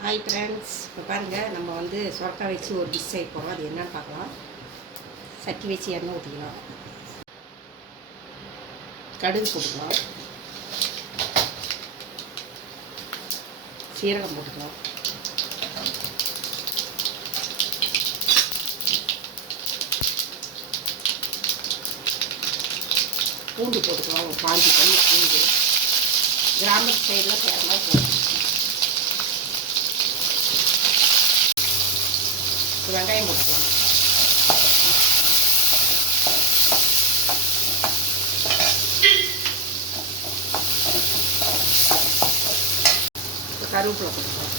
Hi friends இப்போ பாருங்கள் நம்ம வந்து சொரக்காய் வச்சு ஒரு டிஷ் செய்ய போகிறோம் அது என்னன்னு பார்க்கலாம். சட்டி வச்சு எண்ணெய் ஊற்றிக்கலாம் கடுகு போட்டுக்கலாம். சீரகம் போட்டுக்கலாம். பூண்டு போட்டுக்கலாம். ஒரு பாஞ்சு பண்ணி பூண்டு. கிராமத்து சைடில் சேரலாம் போடலாம் வெங்காயம் போட்டுக்கலாம் கருவேப்பிலை போட்டுக்கலாம்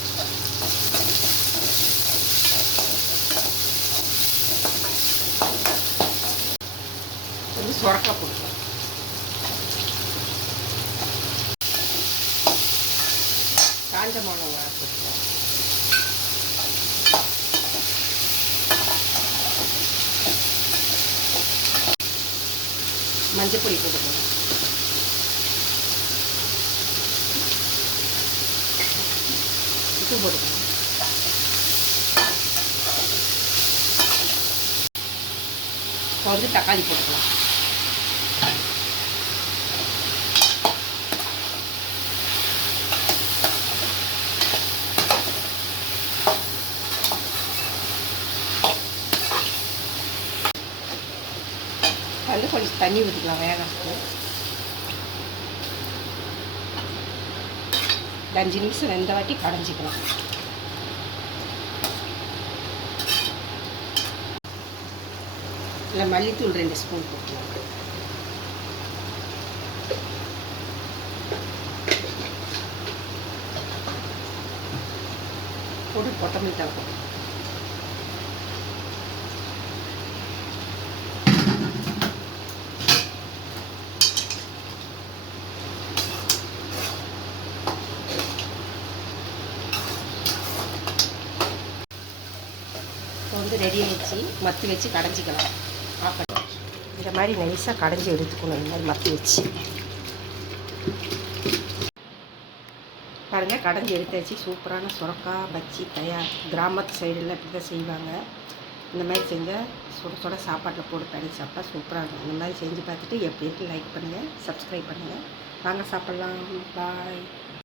வந்து சுரக்காய் போட்டுக்கலாம் காஞ்ச மிளகா போட்டுக்கலாம் மஞ்சள் பொடி போட்டுக்கலாம் உப்பு போட்டுக்கலாம் இப்போ தக்காளி போட்டுக்கலாம். வந்து கொஞ்சம் தண்ணி ஊற்றிக்கலாம் வேகிறதுக்கு ஒரு அஞ்சு நிமிஷம் ரெண்டு வாட்டி கடைஞ்சிக்கலாம். இல்லை மல்லித்தூள் ரெண்டு ஸ்பூன் போட்டுக்கலாம். போட்டு கொத்தமல்லி தலை போட்டுக்கலாம். வந்து ரெடி வச்சு மத்து வச்சு கடைஞ்சிக்கலாம். ஆஃப் இந்த மாதிரி நைஸாக கடைஞ்சி எடுத்துக்கணும். இந்த மாதிரி மத்து வச்சு. பாருங்கள் கடைஞ்சி எடுத்தாச்சு. சூப்பரான சுரக்கா பச்சி தயார். கிராமத்து சைடில் இப்படி தான் செய்வாங்க. இந்த மாதிரி செஞ்சால் சுட சுட சாப்பாட்டில் போட்டு பண்ணி சாப்பிட்டா சூப்பராக இருக்கும். இந்த மாதிரி செஞ்சு பார்த்துட்டு எப்படி இருக்கு லைக் பண்ணுங்கள் சப்ஸ்கிரைப் பண்ணுங்கள் வாங்க சாப்பிட்லாம். பாய்